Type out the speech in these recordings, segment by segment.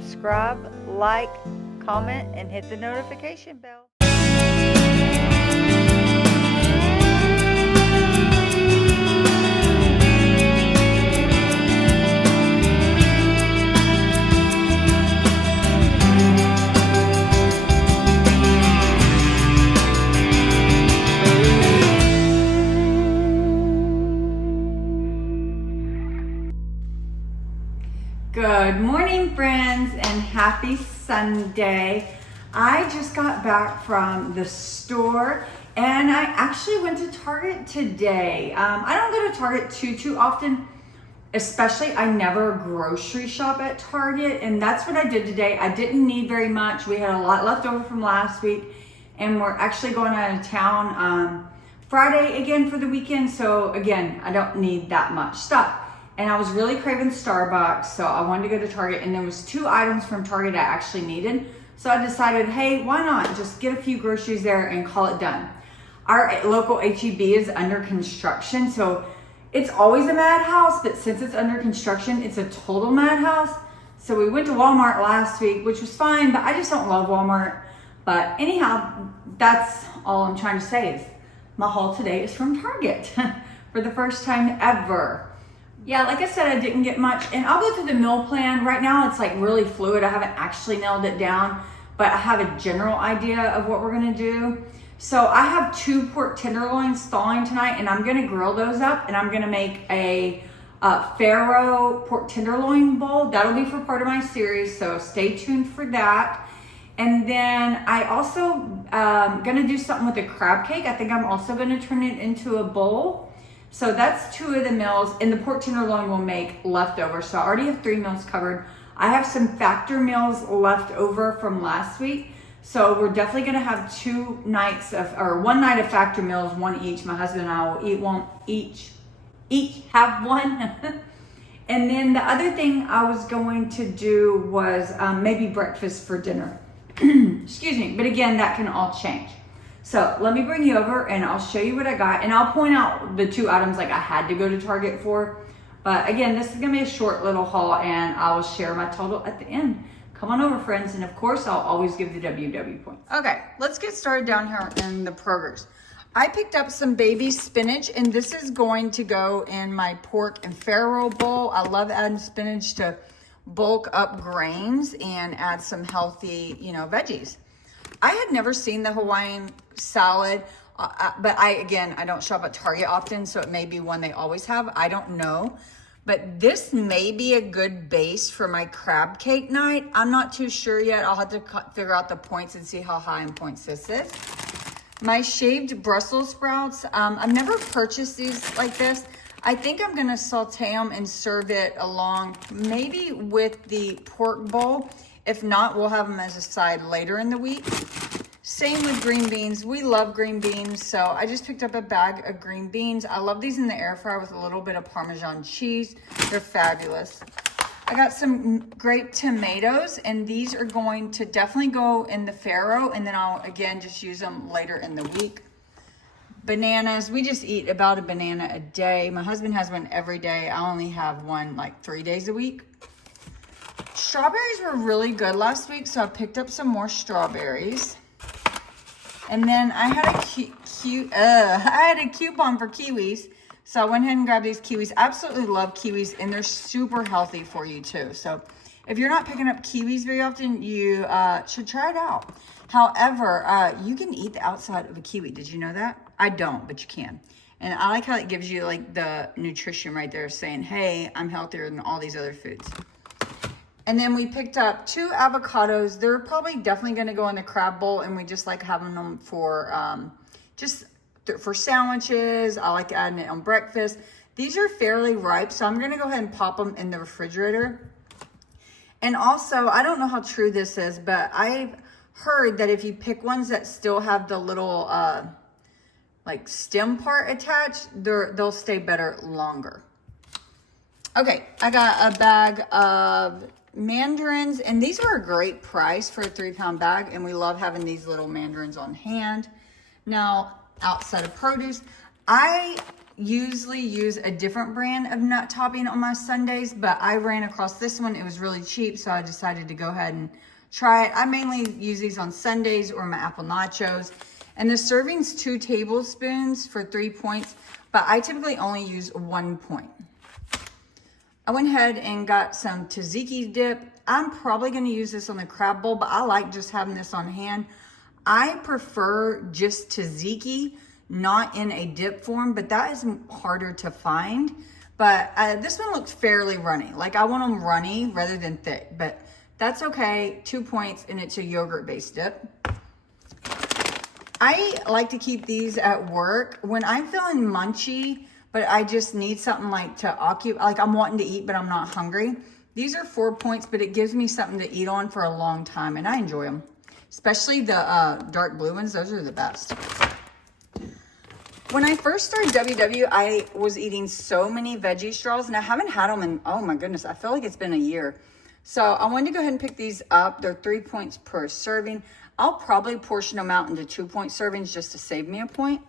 subscribe, like, comment, and hit the notification bell. Good morning, friends, and happy Sunday. I just got back from the store and I actually went to Target today. I don't go to Target too often, especially I never grocery shop at Target, and that's what I did today. I didn't need very much. We had a lot left over from last week, and we're actually going out of town Friday again for the weekend. So again, I don't need that much stuff. And I was really craving Starbucks, so I wanted to go to Target, and there was 2 items from Target I actually needed. So I decided, hey, why not just get a few groceries there and call it done. Our local HEB is under construction, so it's always a madhouse, but since it's under construction, it's a total madhouse. So we went to Walmart last week, which was fine, but I just don't love Walmart. But anyhow, that's all I'm trying to say is my haul today is from Target for the first time ever. Yeah, like I said, I didn't get much, and I'll go through the meal plan. Right now, it's like really fluid. I haven't actually nailed it down, but I have a general idea of what we're gonna do. So I have 2 pork tenderloins thawing tonight, and I'm gonna grill those up, and I'm gonna make a Faro pork tenderloin bowl. That'll be for part of my series, so stay tuned for that. And then I also gonna do something with the crab cake. I think I'm also gonna turn it into a bowl. So that's 2 of the meals, and the pork tenderloin will make leftovers. So I already have 3 meals covered. I have some Factor meals left over from last week. So we're definitely gonna have 2 nights of, or 1 night of Factor meals, 1 each. My husband and I will eat one each have one. And then the other thing I was going to do was maybe breakfast for dinner. Excuse me, but again, that can all change. So let me bring you over and I'll show you what I got, and I'll point out the 2 items like I had to go to Target for. But again, this is gonna be a short little haul, and I will share my total at the end. Come on over, friends, and of course I'll always give the WW points. Okay, let's get started down here in the Progress. I picked up some baby spinach, and this is going to go in my pork and farro bowl. I love adding spinach to bulk up grains and add some healthy, veggies. I had never seen the Hawaiian salad, but I don't shop at Target often, so it may be one they always have. I don't know. But this may be a good base for my crab cake night. I'm not too sure yet. I'll have to figure out the points and see how high in points this is. My shaved Brussels sprouts. I've never purchased these like this. I think I'm going to saute them and serve it along maybe with the pork bowl. If not, we'll have them as a side later in the week. Same with green beans. We love green beans, so I just picked up a bag of green beans. I love these in the air fryer with a little bit of Parmesan cheese. They're fabulous. I got some grape tomatoes, and these are going to definitely go in the farro, and then I'll, again, just use them later in the week. Bananas. We just eat about a banana a day. My husband has one every day. I only have one like 3 days a week. Strawberries were really good last week, so I picked up some more strawberries. And then I had a coupon for kiwis, so I went ahead and grabbed these kiwis. Absolutely love kiwis, and they're super healthy for you too. So if you're not picking up kiwis very often, you should try it out. However, you can eat the outside of a kiwi. Did you know that? I don't, but you can. And I like how it gives you like the nutrition right there saying, hey, I'm healthier than all these other foods. And then we picked up 2 avocados. They're probably definitely going to go in the crab bowl, and we just like having them for for sandwiches. I like adding it on breakfast. These are fairly ripe, so I'm going to go ahead and pop them in the refrigerator. And also, I don't know how true this is, but I've heard that if you pick ones that still have the little like stem part attached, they'll stay better longer. Okay, I got a bag of mandarins, and these are a great price for a 3-pound bag, and we love having these little mandarins on hand. Now, outside of produce, I usually use a different brand of nut topping on my sundaes, but I ran across this one. It was really cheap, so I decided to go ahead and try it. I mainly use these on sundaes or my apple nachos. And the serving's 2 tablespoons for 3 points, but I typically only use 1 point. I went ahead and got some tzatziki dip. I'm probably going to use this on the crab bowl, but I like just having this on hand. I prefer just tzatziki, not in a dip form, but that is harder to find. But this one looks fairly runny. Like I want them runny rather than thick, but that's okay. 2 points, and it's a yogurt-based dip. I like to keep these at work when I'm feeling munchy, but I just need something like to occupy, like I'm wanting to eat, but I'm not hungry. These are 4 points, but it gives me something to eat on for a long time, and I enjoy them. Especially the dark blue ones, those are the best. When I first started WW, I was eating so many veggie straws, and I haven't had them in, oh my goodness, I feel like it's been a year. So I wanted to go ahead and pick these up. They're 3 points per serving. I'll probably portion them out into 2 point servings just to save me a point.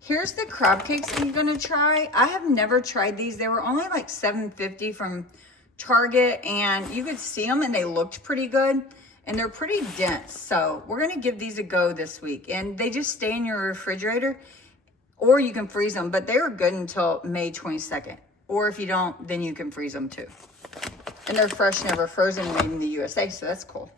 Here's the crab cakes I'm gonna try. I have never tried these. They were only like $7.50 from Target, and you could see them and they looked pretty good, and they're pretty dense. So we're gonna give these a go this week, and they just stay in your refrigerator, or you can freeze them, but they were good until May 22nd. Or if you don't, then you can freeze them too. And they're fresh, never frozen, made in the USA, so that's cool.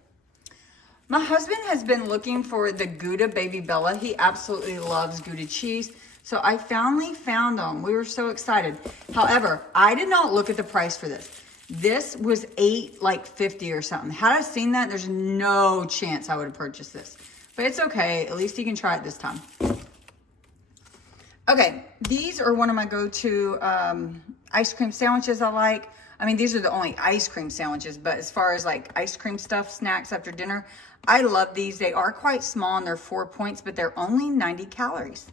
My husband has been looking for the Gouda Baby Bella. He absolutely loves Gouda cheese. So I finally found them. We were so excited. However, I did not look at the price for this. This was $8.50 or something. Had I seen that, there's no chance I would have purchased this. But it's okay. At least you can try it this time. Okay, these are one of my go-to ice cream sandwiches I like. I mean, these are the only ice cream sandwiches, but as far as like ice cream stuff, snacks after dinner, I love these. They are quite small and they're 4 points, but they're only 90 calories.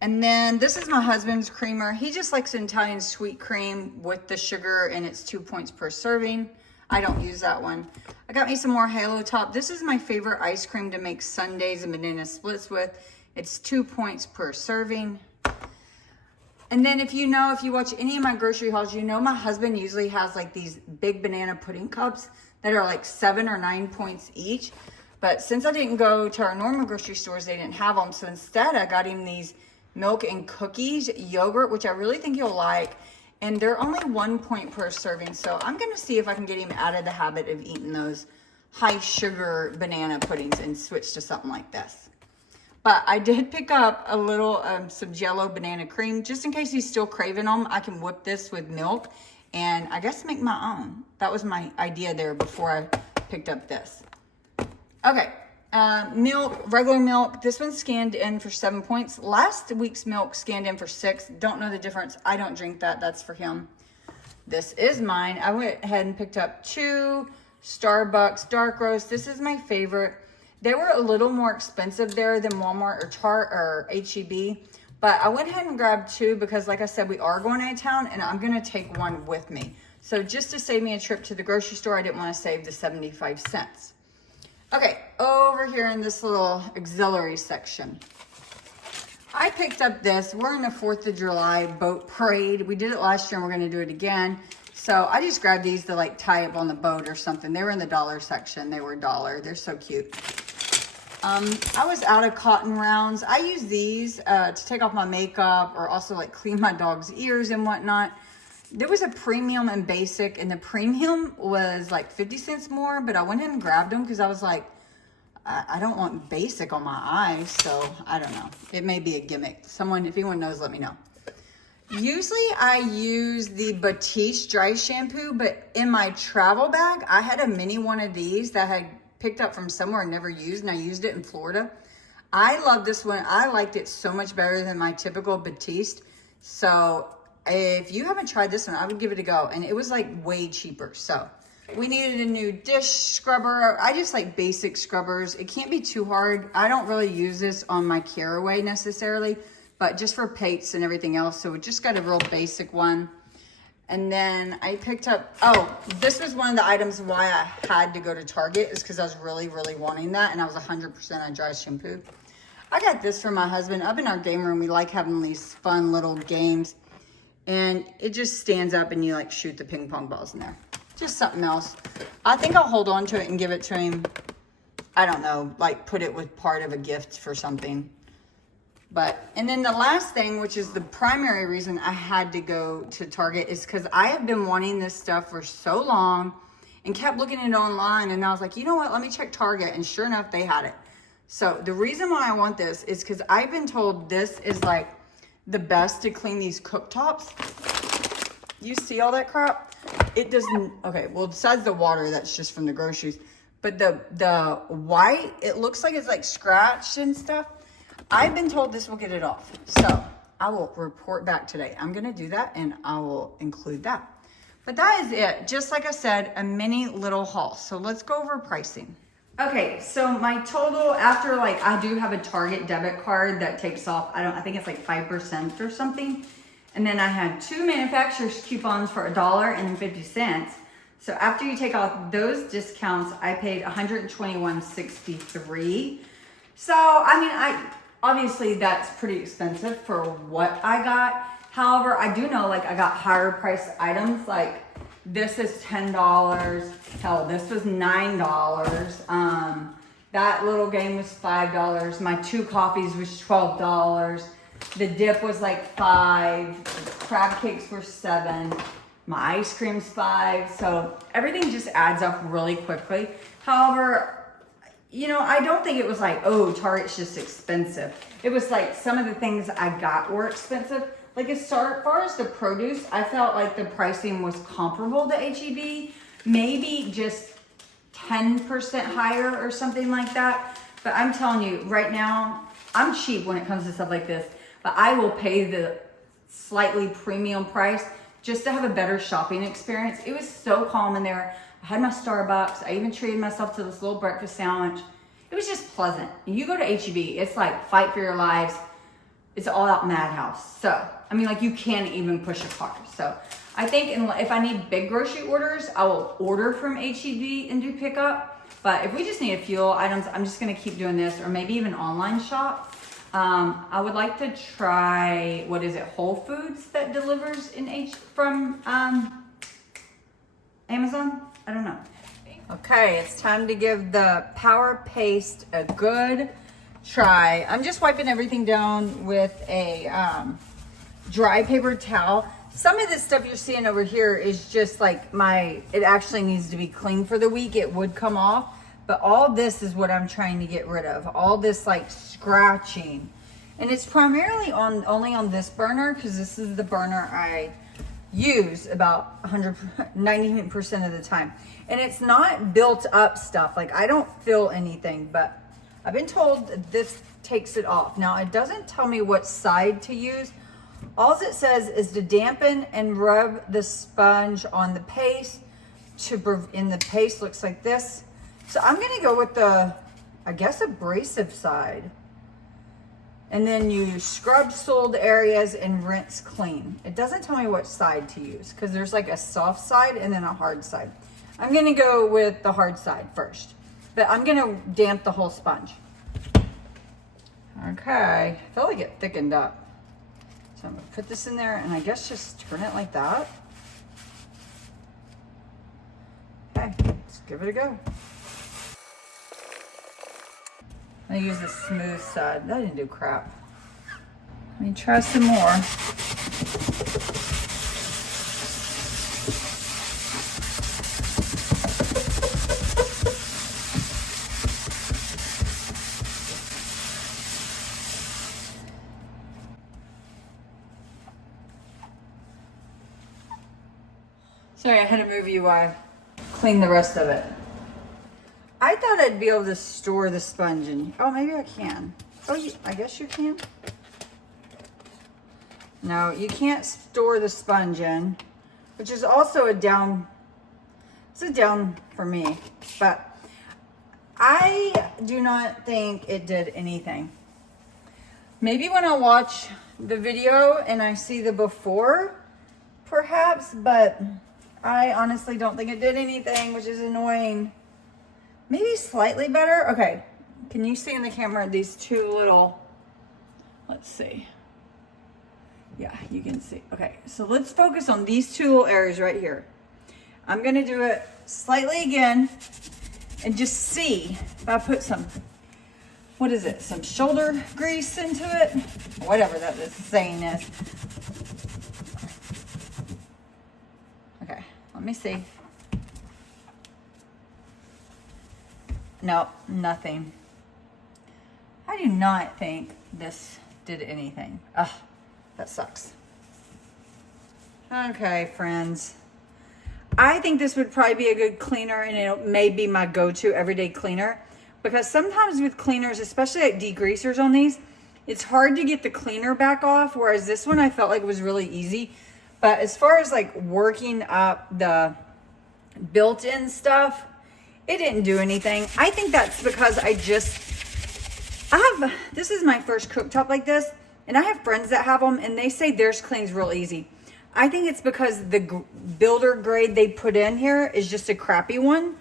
And then this is my husband's creamer. He just likes an Italian sweet cream with the sugar, and it's 2 points per serving. I don't use that one. I got me some more Halo Top. This is my favorite ice cream to make sundaes and banana splits with. It's 2 points per serving. And then if you watch any of my grocery hauls, you know my husband usually has like these big banana pudding cups that are like 7 or 9 points each. But since I didn't go to our normal grocery stores, they didn't have them. So instead I got him these milk and cookies yogurt, which I really think he'll like. And they're only 1 point per serving. So I'm gonna see if I can get him out of the habit of eating those high sugar banana puddings and switch to something like this. But I did pick up a little, some Jell-O banana cream. Just in case he's still craving them, I can whip this with milk and I guess make my own. That was my idea there before I picked up this. Okay, milk, regular milk. This one's scanned in for 7 points. Last week's milk scanned in for 6. Don't know the difference. I don't drink that. That's for him. This is mine. I went ahead and picked up 2 Starbucks dark roast. This is my favorite. They were a little more expensive there than Walmart or H-E-B, but I went ahead and grabbed 2 because, like I said, we are going out of town, and I'm going to take one with me. So just to save me a trip to the grocery store, I didn't want to save the 75 cents. Okay, over here in this little auxiliary section, I picked up this. We're in the 4th of July boat parade. We did it last year, and we're going to do it again. So I just grabbed these to like tie up on the boat or something. They were in the dollar section. They were $1. They're so cute. I was out of cotton rounds. I use these to take off my makeup or also like clean my dog's ears and whatnot. There was a premium and basic, and the premium was like 50 cents more, but I went ahead and grabbed them because I was like, I don't want basic on my eyes, so I don't know. It may be a gimmick. Someone, if anyone knows, let me know. Usually I use the Batiste dry shampoo, but in my travel bag, I had a mini one of these that I had picked up from somewhere and never used, and I used it in Florida. I love this one. I liked it so much better than my typical Batiste. So if you haven't tried this one, I would give it a go. And it was like way cheaper. So we needed a new dish scrubber. I just like basic scrubbers. It can't be too hard. I don't really use this on my Caraway necessarily, but just for paints and everything else. So we just got a real basic one. And then I picked up, oh, this was one of the items why I had to go to Target, is because I was really, really wanting that. And I was 100% on dry shampoo. I got this from my husband. Up in our game room, we like having these fun little games. And it just stands up and you like shoot the ping pong balls in there. Just something else. I think I'll hold on to it and give it to him. I don't know, like put it with part of a gift for something. But, and then the last thing, which is the primary reason I had to go to Target, is because I have been wanting this stuff for so long and kept looking at it online. And I was like, you know what, let me check Target. And sure enough, they had it. So the reason why I want this is because I've been told this is like the best to clean these cooktops. You see all that crap? It doesn't, okay, well, besides the water, that's just from the groceries. But the white, it looks like it's like scratched and stuff. I've been told this will get it off. So I will report back today. I'm gonna do that and I will include that. But that is it. Just like I said, a mini little haul. So let's go over pricing. Okay, so my total after, like, I do have a Target debit card that takes off, I think it's like 5% or something. And then I had 2 manufacturer's coupons for $1.50. So after you take off those discounts, I paid $121.63. So, I mean, obviously that's pretty expensive for what I got. However, I do know, like, I got higher priced items, like this is $10. Hell, this was $9. That little game was $5. My 2 coffees was $12. The dip was like $5. The crab cakes were $7. My ice cream's $5. So everything just adds up really quickly. However, you know, I don't think it was like, oh, Target's just expensive. It was like some of the things I got were expensive. Like as far as the produce, I felt like the pricing was comparable to H-E-B, maybe just 10% higher or something like that. But I'm telling you, right now, I'm cheap when it comes to stuff like this, but I will pay the slightly premium price just to have a better shopping experience. It was so calm in there. I had my Starbucks. I even treated myself to this little breakfast sandwich. It was just pleasant. You go to H-E-B, it's like fight for your lives. It's all out madhouse. So, I mean, like you can't even push a car. So I think if I need big grocery orders, I will order from H-E-B and do pickup. But if we just need a few items, I'm just gonna keep doing this or maybe even online shop. I would like to try, what is it, Whole Foods that delivers from Amazon? I don't know. Okay, it's time to give the Power Paste a good try. I'm just wiping everything down with a dry paper towel. Some of this stuff you're seeing over here is just like it actually needs to be clean for the week. It would come off, but all this is what I'm trying to get rid of. All this like scratching. And it's primarily only on this burner because this is the burner I use about 90% of the time. And it's not built up stuff. Like I don't feel anything, but I've been told this takes it off. Now it doesn't tell me what side to use. All it says is to dampen and rub the sponge on the paste. And the paste looks like this. So I'm gonna go with the, I guess, abrasive side. And then you scrub soiled areas and rinse clean. It doesn't tell me what side to use because there's like a soft side and then a hard side. I'm gonna go with the hard side first, but I'm gonna damp the whole sponge. Okay, I feel like it thickened up. So I'm gonna put this in there and I guess just turn it like that. Okay, let's give it a go. I'm gonna use the smooth side. That didn't do crap. Let me try some more. Sorry, I had to move you while I clean the rest of it. I thought I'd be able to store the sponge in. Oh, maybe I can. Oh, I guess you can. No, you can't store the sponge in, which is also it's a down for me, but I do not think it did anything. Maybe when I watch the video and I see the before, perhaps, but I honestly don't think it did anything, which is annoying. Maybe slightly better. Okay, can you see in the camera these two little let's see. Yeah, you can see. Okay, so let's focus on these two little areas right here. I'm gonna do it slightly again and just see if I put some, what is it, some shoulder grease into it? Whatever that is saying is. Okay, let me see. Nope, nothing. I do not think this did anything. Ugh, that sucks. Okay, friends. I think this would probably be a good cleaner, and it may be my go-to everyday cleaner, because sometimes with cleaners, especially like degreasers on these, it's hard to get the cleaner back off, whereas this one I felt like was really easy. But as far as like working up the built-in stuff, it didn't do anything. I think that's because this is my first cooktop like this, and I have friends that have them, and they say theirs cleans real easy. I think it's because the builder grade they put in here is just a crappy one,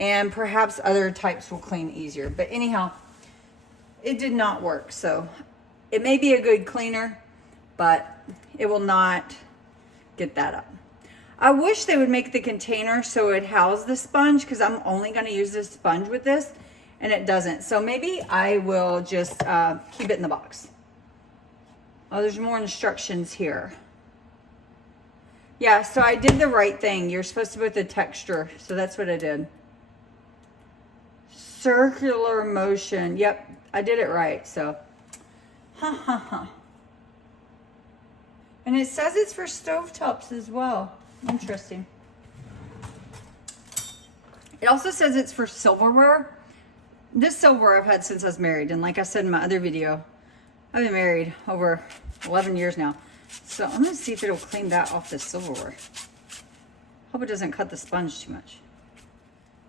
and perhaps other types will clean easier. But anyhow, it did not work. So it may be a good cleaner, but it will not get that up. I wish they would make the container so it house the sponge, because I'm only going to use this sponge with this, and it doesn't. So maybe I will just keep it in the box. Oh, there's more instructions here. Yeah, so I did the right thing. You're supposed to put the texture, so that's what I did. Circular motion. Yep, I did it right, so. And it says it's for stovetops as well. Interesting. It also says it's for silverware. This silverware I've had since I was married, and like I said in my other video, I've been married over 11 years now. So I'm gonna see if it'll clean that off the silverware. Hope it doesn't cut the sponge too much.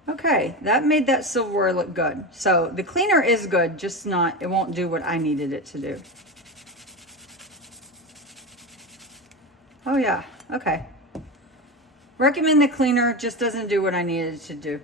Okay, that made that silverware look good. So the cleaner is good, just not, it won't do what I needed it to do. Oh yeah, okay. Recommend the cleaner, just doesn't do what I needed it to do.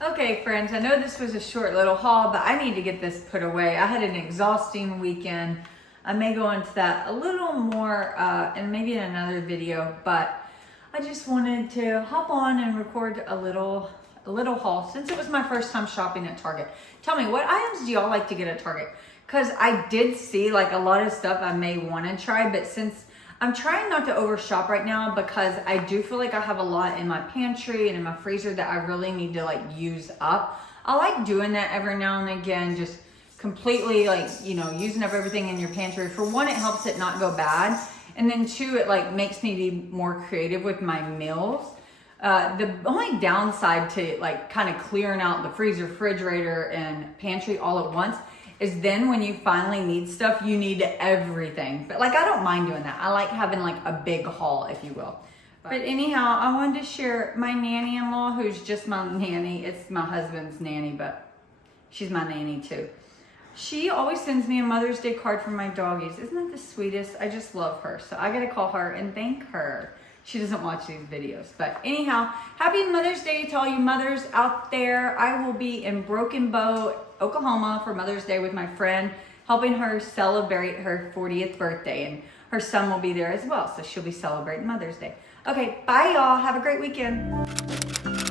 Okay, friends, I know this was a short little haul, but I need to get this put away. I had an exhausting weekend. I may go into that a little more and maybe in another video, but I just wanted to hop on and record a little haul since it was my first time shopping at Target. Tell me, what items do y'all like to get at Target? Because I did see like a lot of stuff I may want to try, but since I'm trying not to overshop right now, because I do feel like I have a lot in my pantry and in my freezer that I really need to like use up. I like doing that every now and again, just completely like, you know, using up everything in your pantry. For one, it helps it not go bad. And then two, it like makes me be more creative with my meals. The only downside to like kind of clearing out the freezer, refrigerator, and pantry all at once is then when you finally need stuff, you need everything. But like, I don't mind doing that. I like having like a big haul, if you will. But anyhow, I wanted to share my nanny-in-law, who's just my nanny. It's my husband's nanny, but she's my nanny too. She always sends me a Mother's Day card for my doggies. Isn't that the sweetest? I just love her. So I gotta call her and thank her. She doesn't watch these videos. But anyhow, happy Mother's Day to all you mothers out there. I will be in Broken Bow, Oklahoma for Mother's Day with my friend, helping her celebrate her 40th birthday. And her son will be there as well. So she'll be celebrating Mother's Day. Okay, bye y'all. Have a great weekend.